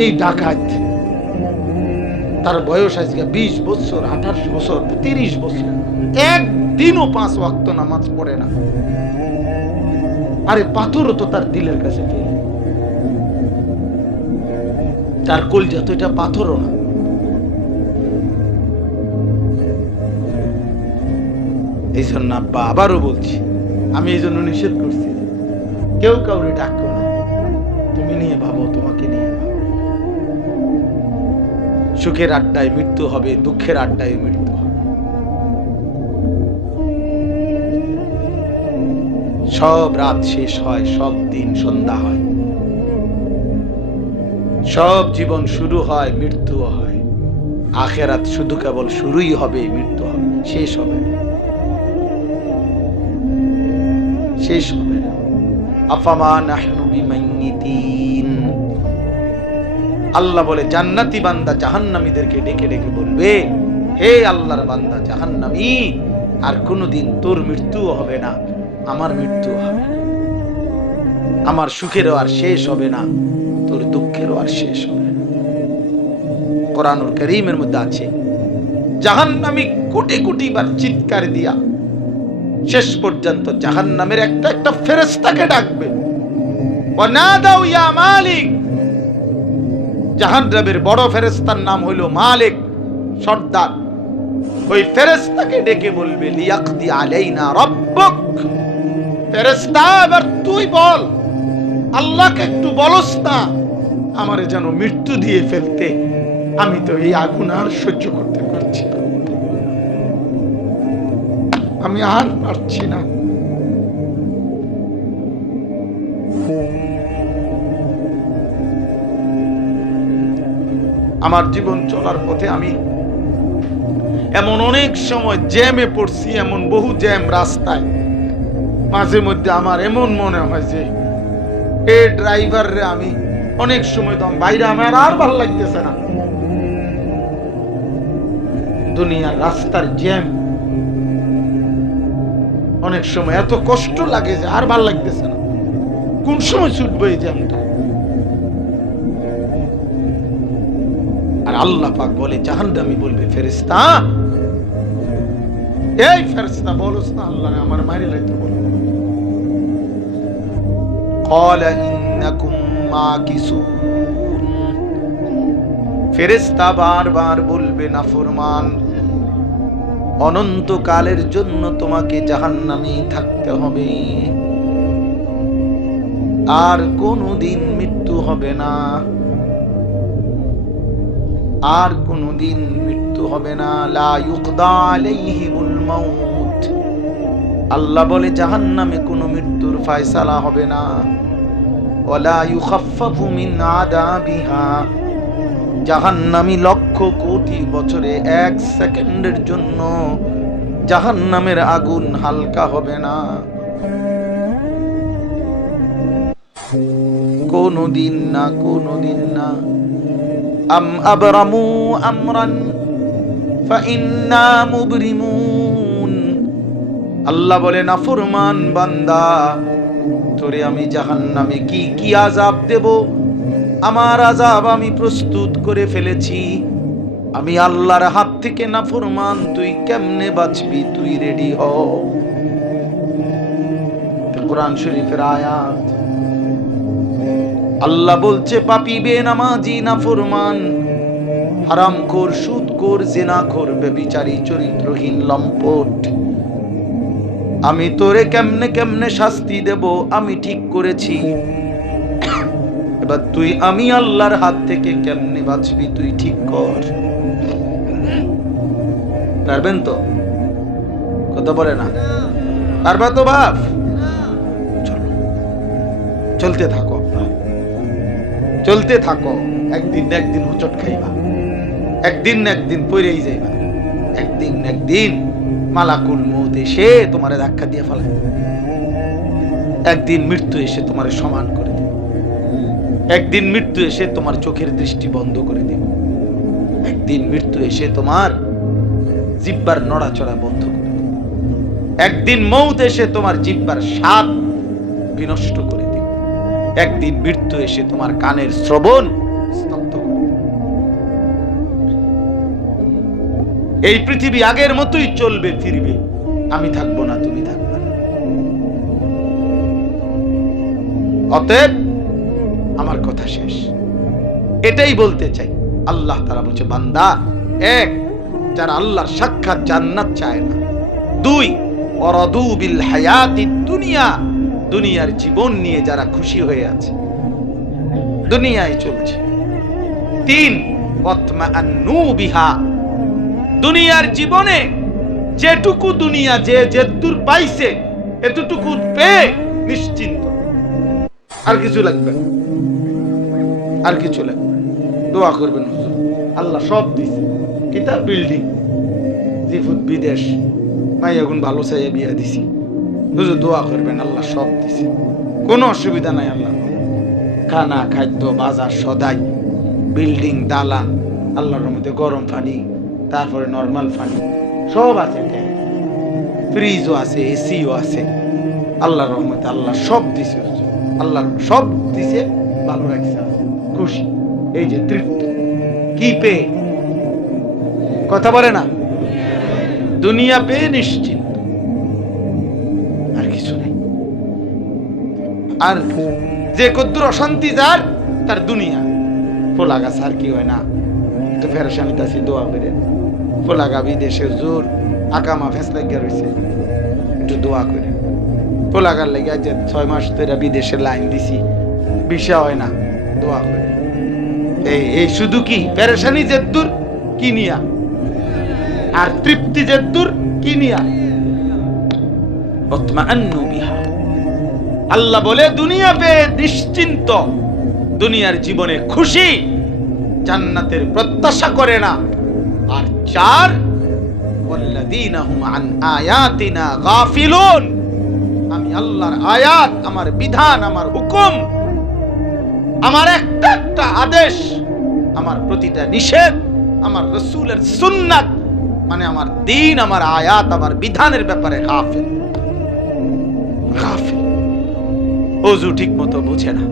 এই ডাকাত তার বয়স আজকে 20 বছর, 28 বছর, 30 বছর, একদিনও 5 ওয়াক্ত নামাজ পড়ে না। আরে পাথরও তো তার দিলের কাছে ফেলে, তার কলজা তো এটা পাথরও না। এই জন্য আব্বা আবারও বলছি, আমি এই জন্য নিষেধ করছি, কেউ কাউরে ডাকো না, তুমি নিয়ে ভাবো, তোমাকে নিয়ে ভাবো। সুখের আড্ডায় মৃত্যু হবে, দুঃখের আড্ডায় মৃত্যু হবে। সব রাত শেষ হয়, সব দিন সন্ধ্যা হয়, সব জীবন শুরু হয়, মৃত্যুও হয়। আখেরাত শুধু কেবল শুরুই হবে, মৃত্যু হবে, শেষ হবে না, শেষ হবে না। আফামা নাহনু বিমাইয়িতিন। আল্লাহ বলে জান্নাতি বান্দা জাহান্নামীদেরকে ডেকে ডেকে বলবে, হে আল্লাহর বান্দা জাহান্নামী, আর কোনোদিন তোর মৃত্যুও হবে না, আমার মৃত্যুও হবে না। আমার সুখেরও আর শেষ হবে না, তোর দুঃখেরও আর শেষ হবে না। কোরআনুল কারীমের মধ্যে আছে, জাহান্নামী কোটি কোটি বার চিৎকার দিয়া শেষ পর্যন্ত জাহান্নামের একটা একটা ফেরেশতাকে ডাকবে, ওয়ানাদাউ ইয়া মালিক। জাহান্নামের বড় ফেরেশতার নাম হলো মালিক, সর্দার। ওই ফেরেশতাকে ডেকে বলবে, লিয়াকদি আলাইনা রাব্বুক। ফেরেশতা এবার তুই বল, আল্লাহকে একটু বলস না আমারে যেন মৃত্যু দিয়ে ফেলতে, আমি তো এই আগুন আর সহ্য করতে পারছি না, আমি আর পারছি না। আমার জীবন চলার পথে আমি এমন অনেক সময় জ্যামে পড়ছি, এমন বহু জ্যাম রাস্তায়, মাঝে মধ্যে আমার এমন মনে হয় যে এ ড্রাইভার রে আমি অনেক সময় তো বাইরে আমার আর ভালো লাগতেছে না। দুনিয়ার রাস্তার জ্যাম অনেক সময় এত কষ্ট লাগে যে আর ভালো লাগতেছে না, কোন সময় ছুটবো এই জ্যামটা। আর আল্লাহ পাক বলে, জাহান্নামী বলবে, ফেরেশতা, এই ফেরেশতা বলস না আল্লাহরে আমার মারি লাইতে বল। ক্বালা ইন্নাকুম মাকিসুন। ফেরেশতা বারবার বলবে, নাফরমান, অনন্তকালের জন্য তোমাকে জাহান্নামে থাকতে হবে, আর কোনদিন মৃত্যু হবে না, আর কোনদিন মৃত্যু হবে না। লা ইউকদা আলাইহিমুল মাউত। আল্লাহ বলে জাহান্নামে কোনো মৃত্যুর ফয়সালা হবে না। ওয়ালা ইউখাফফাফু মিন আযাবিহা। জাহান্নামী লক্ষ কোটি বছরে 1 সেকেন্ডের জন্য জাহান্নামের আগুন হালকা হবে না, কোনদিন না, কোনদিন না। আম আবরামু আমরান ফাইন্না মুবরিমুন। আল্লাহ বলে, নাফরমান বান্দা, তোরে আমি জাহান্নামে কি কি আযাব দেব, আমার আযাব আমি প্রস্তুত করে ফেলেছি। আমি আল্লাহর হাত থেকে নাফরমান, তুই কেমনে বাঁচবি, তুই রেডি হ। কোরআন শরীফের আয়াত। আল্লাহ বলছে, পাপী, বেনামাজি, নাফরমান, হারামখোর, সুদখোর, জিনাখোর, ব্যভিচারী, চরিত্রহীন, লম্পট, আমি তোরে কেমনে কেমনে শাস্তি দেব আমি ঠিক করেছি। এবার তুই আমি আল্লাহর হাত থেকে কেমনে বাঁচবি তুই ঠিক কর। পারবেন তো? কথা বলে না, পারবা তো বাপ? চলো, চলতে থাকো, চলতে থাকো। একদিন না একদিন হোঁচট খাইবা, একদিন না একদিন পড়েই যাইবা, একদিন না একদিন মালাকুল মউত এসে তোমারে ধাক্কা দিয়ে ফেলায়। একদিন মৃত্যু এসে তোমার সমান করে দেবে। একদিন মৃত্যু এসে তোমার চোখের দৃষ্টি বন্ধ করে দেবে। একদিন মৃত্যু এসে তোমার জিহ্বার নড়াচড়া বন্ধ করে দেবে। একদিন মৌত এসে তোমার জিহ্বার স্বাদ বিনষ্ট করে দেবে। একদিন মৃত্যু এসে তোমার কানের শ্রবণ স্তব্ধ করে দেবে। এই পৃথিবী আগের মতোই চলবে ফিরবে, আমি থাকবো না, তুমি থাকবে না। অতএব আমার কথা শেষ, এটাই বলতে চাই। আল্লাহ তাআলা বলছে, বান্দা, এক, যারা আল্লাহর সাক্ষাৎ জান্নাত চায় না। দুই, ওয়ারাদু বিল হায়াতিদ দুনিয়া, দুনিয়ার জীবন নিয়ে যারা খুশি হয়ে আছে, দুনিয়ায় চলছে। তিন, ওয়াতমাআন্নু বিহা, দুনিয়ার জীবনে যেটুকু দুনিয়া যে যেদূর পাইছে এতটুকু পেয়ে নিশ্চিন্ত, আর কিছু লাগবে না, আর কিছু লাগবে। দোয়া করবেন, হুজুর আল্লাহ সব দিছে, কিতাব, বিল্ডিং, জিফুত, বিদেশ, মাইয়াগুন ভালো চাইয়া বিয়া দিছি। হুজুর দোয়া করবেন, আল্লাহ সব দিছে, কোনো অসুবিধা নাই। আল্লাহ খানা, খাদ্য, বাজার, সদাই, বিল্ডিং, দালান, আল্লাহর রহমতে গরম পানি, তারপরে নরমাল পানি সব আছে, ফ্রিজও আছে, এসিও আছে। আল্লাহর রহমতে আল্লাহ সব দিছে, আল্লাহ সব দিছে, ভালো রাখছে, খুশি। এই যে তৃপ্ত, কি পেয়ে? কথা বলে না, দুনিয়া পেয়ে নিশ্চিন্ত, আর কিছু নেই। আর যে কদ্দুর অশান্তি যার, তার দুনিয়া ফোলা গাছ, আর কি হয় না, একটু ফেরেশানিতে আছি, দোয়া করে। ফোলাগা বিদেশে জোর আকামা ফেস লাগিয়া রয়েছে, একটু দোয়া করে। ফোলাগার লেগে যে 6 মাস ধরে বিদেশে লাইন দিছি, ভিসা হয় না, দোয়া করে। এই শুধু কি পেরেশানি যেদূর কি নিয়া, আর তৃপ্তি যেদূর কি নিয়া? ওয়াতমাআন্নু বিহা, আল্লাহ বলে দুনিয়া পেয়ে নিশ্চিন্ত, দুনিয়ার জীবনে খুশি, জান্নাতের প্রত্যাশা করে না। আর চার, ওয়াল্লাযীনা হুম আন আয়াতিনা গাফিলুন, আমি আল্লাহর আয়াত, আমার বিধান, আমার হুকুম, আমার একটা একটা আদেশ, আমার প্রতিটা নিষেধ, আমার রাসূলের সুন্নাত, মানে আমার দ্বীন, আমার আয়াত, আমার বিধানের ব্যাপারে গাফিল। গাফিল, ওযু ঠিক মতো বোঝে না,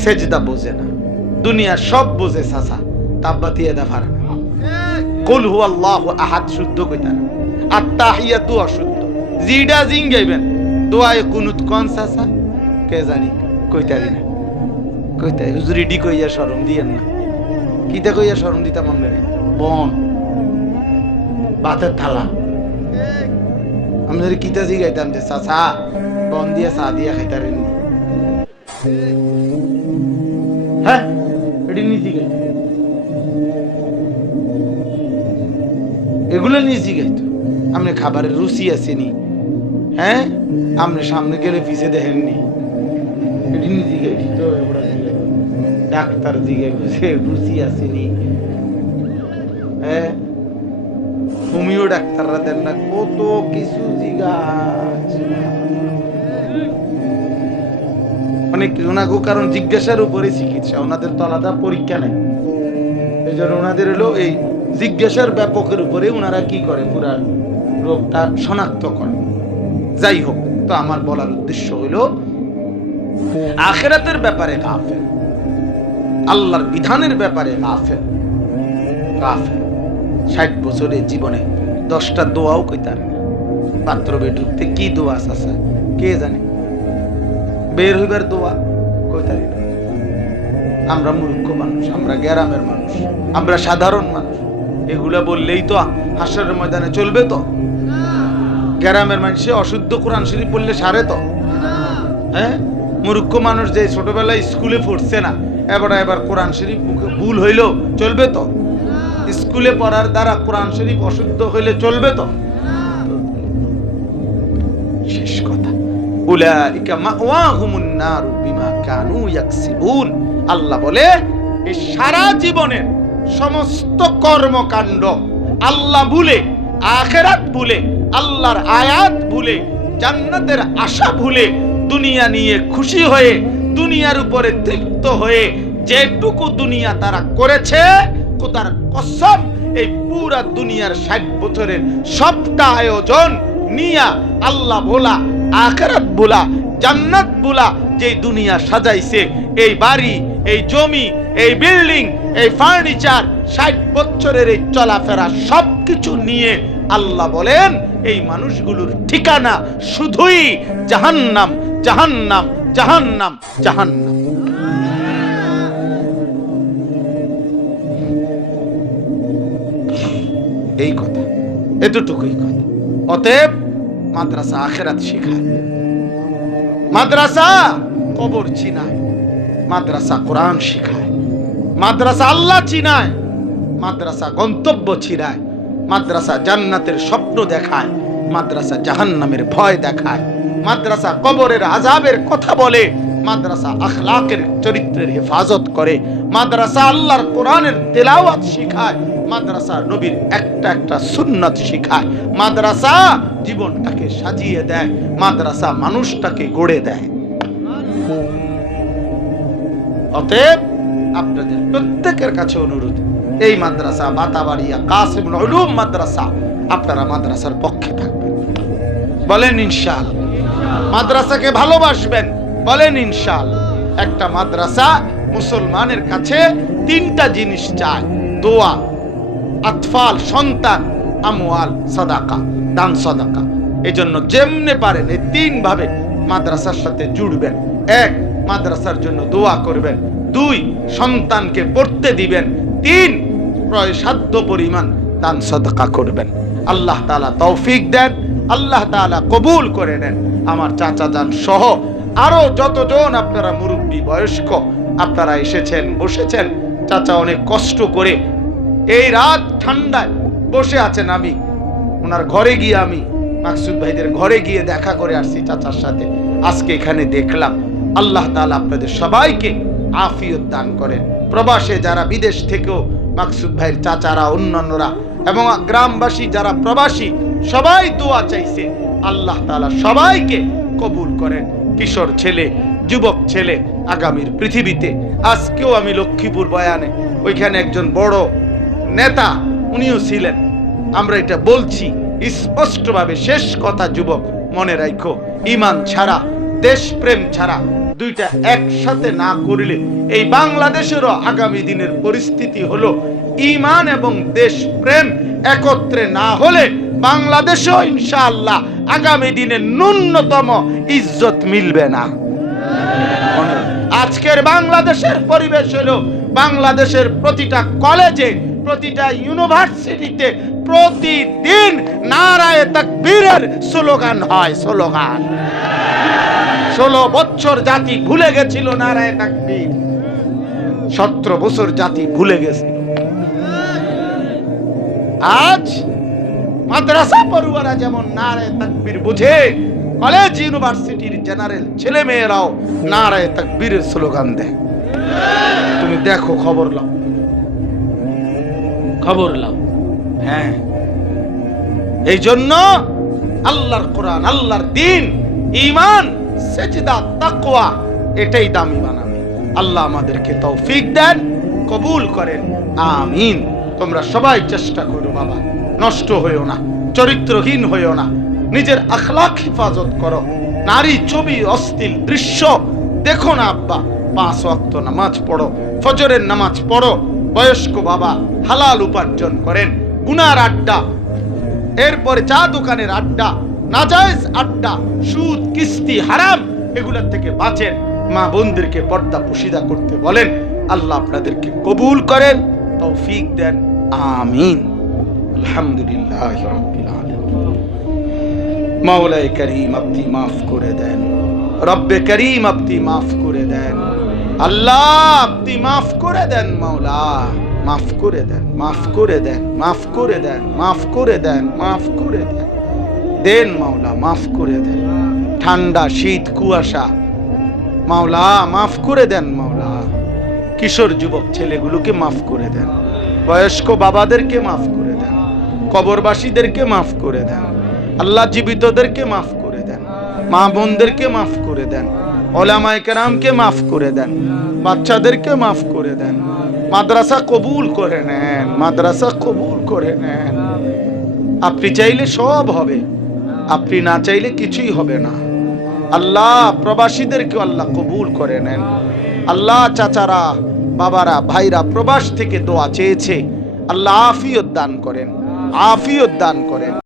সেজদা বোঝে না, দুনিয়া সব বোঝে, চাচা তাব্বাতি এদা পারে না, কুল হুয়াল্লাহু আহাদ শুদ্ধ কইতা না, আত্তাহিয়াতু অশুদ্ধ, জিডা জিঙ্গাইবেন, দোয়ায়ে কুনুত কোন চাচা কে জানি কইতারি না, কইতাই হুজুরি ডি কইয়া শরম দিয়েন না, কিতা কইয়া শরম দিতাম আমরা, বন ভাতের থালা, আমাদের কিতা জিগাইতাম যে চাচা বন দিয়া চা দিয়া খাইতারেন, হ্যাঁ এটি নিচি গাইত, এগুলো নিচি গাইত। আপনি খাবারের রুচি আসেনি, হ্যাঁ আপনি সামনে গেলে পিছে দেখেননি, এটি নিচি গাইত। ডাক্তার দিকে রুচি আসেনি, হ্যাঁ তুমিও ডাক্তাররা দেন না, কত কিছু অনেক ওনাগো, কারণ জিজ্ঞাসার উপরে চিকিৎসা, ওনাদের তো আলাদা পরীক্ষা নেই, এই জন্য ওনাদের হলো এই জিজ্ঞাসার ব্যাপকের উপরে ওনারা কি করে, পুরা রোগটা শনাক্ত করে। যাই হোক, তো আমার বলার উদ্দেশ্য হইল আখিরাতের ব্যাপারে গাফেল, আল্লাহর বিধানের ব্যাপারে গাফেল। গাফেল 60 বছরের জীবনে 10টা দোয়াও কইতার না, বাথরুমে ঢুকতে কি দোয়া আছে কে জানে, বের হইবার দোয়া কইতারি না। আমরা মূর্খ মানুষ, আমরা গ্রামের মানুষ, আমরা সাধারণ মানুষ, এগুলা বললেই তো হাসরের ময়দানে চলবে? তো গ্রামের মানুষে অশুদ্ধ কোরআন শরীফ পড়লে সারে তো? হ্যাঁ, মূর্খ মানুষ যে ছোটবেলায় স্কুলে পড়ছে না, এবার কোরআন শরীফ ভুল হইলেও চলবে তো? স্কুলে পড়ার দ্বারা কোরআন শরীফ অশুদ্ধ হইলে চলবে তো? শেষ কথা, উলাইকা মাওয়াহুমুন নারু বিমা কানু ইয়াকসিবুন। আল্লাহ বলে এই সারা জীবনের সমস্ত কর্মকাণ্ড আল্লাহ ভুলে, আখিরাত ভুলে, আল্লাহর আয়াত ভুলে, জান্নাতের আশা ভুলে দুনিয়া নিয়ে খুশি হয়ে, দুনিয়ার উপরে তৃপ্ত হয়ে যেটুকু দুনিয়া তারা করেছে, খোদার কসম এই পুরা দুনিয়ার 60 বছরের সবটা আয়োজন নিয়া আল্লাহ ভোলা, আখিরাত ভোলা, জান্নাত ভোলা যে দুনিয়া সাজাইছে, এই বাড়ি, এই জমি, এই বিল্ডিং, এই ফার্নিচার, 60 বছরের এই চলাফেরা সবকিছু নিয়ে আল্লাহ বলেন এই মানুষগুলোর ঠিকানা শুধুই জাহান্নাম, জাহান্নাম, জাহান্নাম, জাহান্নাম। এই কথা, এতটুকুই কথা। অতএব মাদ্রাসা আখিরাত শিখায়, মাদ্রাসা কবর চিনায়, মাদ্রাসা কোরআন শিখায়, মাদ্রাসা আল্লাহ চিনায়, মাদ্রাসা গন্তব্য চিনায়, মাদ্রাসা জান্নাতের স্বপ্ন দেখায়, মাদ্রাসা জাহান্নামের ভয় দেখায়, মাদ্রাসা কবরের আযাবের কথা বলে, মাদ্রাসা আখলাকের চরিত্রের হেফাজত করে, মাদ্রাসা আল্লাহর কোরআনের তেলাওয়াত শিখায়, মাদ্রাসা নবীর একটা একটা সুন্নাত শিখায়, মাদ্রাসা জীবনটাকে সাজিয়ে দেয়, মাদ্রাসা মানুষটাকে গড়ে দেয়। অতএব আপনাদের প্রত্যেকের কাছে অনুরোধ, এই মাদ্রাসা বাতাবাড়িয়া কাসিমুল উলুম মাদ্রাসা, আপনারা মাদ্রাসার পক্ষে থাকবেন, বলেন ইনশাআল্লাহ। মাদ্রাসাকে ভালোবাসবেন, বলেন ইনশাআল্লাহ। একটা মাদ্রাসা মুসলমানের কাছে 3টা জিনিস চায়, দোয়া, আতফাল সন্তান, আমওয়াল সাদাকা, দান সাদাকা। এজন্য যেমনে পারেন এই 3 ভাবে মাদ্রাসার সাথে জুড়বেন। 1, মাদ্রাসার জন্য দোয়া করবেন। 2, সন্তানকে পড়তে দিবেন। 3, প্রয়সাধ্য পরিমাণ দান সাদাকা করবেন। আল্লাহ তাআলা তৌফিক দেন, আল্লাহ তাআলা কবুল করে নেন। আমার চাচা যান সহ আরো যতজন আপনারা মুরব্বী বয়স্ক আপনারা এসেছেন, বসেছেন, চাচা অনেক কষ্ট করে এই রাত ঠান্ডায় বসে আছেন। আমি ওনার ঘরে গিয়ে, আমি মাকসুদ ভাইদের ঘরে গিয়ে দেখা করে আসছি চাচার সাথে। আজকে এখানে দেখলাম। আল্লাহ তাআলা আপনাদের সবাইকে আফিয়ত দান করেন। প্রবাসে যারা, বিদেশ থেকেও মাকসুদ ভাইয়ের চাচারা, অন্যান্যরা এবং গ্রামবাসী যারা প্রবাসী সবাই দোয়া চাইছে, আল্লাহ তাআলা সবাইকে কবুল করেন। কিশোর ছেলে, যুবক ছেলে আগামীর পৃথিবীতে। আজকেও আমি লক্ষ্মীপুর বয়ানে ওইখানে একজন বড় নেতা উনিও ছিলেন। আমরা এটা বলছি স্পষ্টভাবে, শেষ কথা যুবক মনে রাখো, ঈমান ছাড়া, দেশপ্রেম ছাড়া, দুইটা একসাথে না করলে এই বাংলাদেশেরও আগামী দিনের পরিস্থিতি হলো, ঈমান এবং দেশপ্রেম একত্রে না হলে বাংলাদেশেও ইনশাআল্লাহ আগামী দিনে ন্যূনতম ইজ্জত মিলবে না। আজকের বাংলাদেশের পরিবেশ হলো, বাংলাদেশের প্রতিটা কলেজে, প্রতিটা ইউনিভার্সিটিতে প্রতিদিন নারায়ে তাকবীরের স্লোগান হয়। স্লোগান 16 বছর জাতি ভুলে গেছিল নারায়ে তাকবীর, 17 বছর জাতি ভুলে গেছিল। আজ মাদ্রাসা পড়ুয়ারা যেমন নারায়ে তাকবীর বুঝে, কলেজ ইউনিভার্সিটির জেনারেল ছেলে মেয়েরাও নারায়ে তাকবীরের স্লোগান দেয়। তুমি দেখো, খবর লাও, খবর লাও। হ্যাঁ, এই জন্য আল্লাহর কোরআন, আল্লাহর দ্বীন, ঈমান, সেজদা, তাকওয়া এটাই দামি বানাবে। আল্লাহ আমাদেরকে তৌফিক দেন, কবুল করেন, আমিন। তোমরা সবাই চেষ্টা করো বাবা, নষ্ট হইও না, চরিত্রহীন হইও না, নিজের আখলাক হেফাজত করো। নারী ছবি, অশ্লীল দৃশ্য দেখো না আব্বা। 5 ওয়াক্ত নামাজ পড়ো, ফজরের নামাজ পড়ো। বয়স্ক বাবা হালাল উপার্জন করেন। গুনার আড্ডা, এরপরে চা দোকানের আড্ডা, নাজায়েজ আড্ডা, সুদ, কিস্তি, হারাম, এগুলোর থেকে বাঁচেন। মা বোনদেরকে পর্দা পুশিদা করতে বলেন। আল্লাহ আপনাদেরকে কবুল করেন, তৌফিক দেন, আমিন। আলহামদুলিল্লাহ রাব্বিল আলামিন। মাওলায়ে করিম আপনি মাফ করে দেন, রব্বে করিম আপনি মাফ করে দেন, আল্লাহ আপনি মাফ করে দেন, মাওলা মাফ করে দেন, মাফ করে দেন, মাফ করে দেন, মাফ করে দেন, মাফ করে দেন, দেন মাওলা, মাফ করে দেন। ঠান্ডা, শীত, কুয়াশা, মাওলা মাফ করে দেন, মাওলা কিশোর যুবক ছেলেগুলোকে মাফ করে দেন, বয়স্ক বাবাদেরকে মাফ করে দেন, কবরবাসীদেরকে মাফ করে দেন, আল্লাহ জীবিতদেরকে মাফ করে দেন। মা বোনদেরকে মাফ করে দেন, ওলামায়ে কেরামকে মাফ করে দেন, বাচ্চাদেরকে মাফ করে দেন। মাদ্রাসা কবুল করে নেন, মাদ্রাসা কবুল করে নেন। আপনি চাইলে সব হবে, আপনি না চাইলে কিছুই হবে না। আল্লাহ প্রবাসীদেরকে আল্লাহ কবুল করে নেন। আল্লাহ চাচারা, বাবারা, ভাইরা প্রবাস থেকে দোয়া চেয়েছে, আল্লাহ আফিয়ত দান করেন, আফিয়ত দান করেন।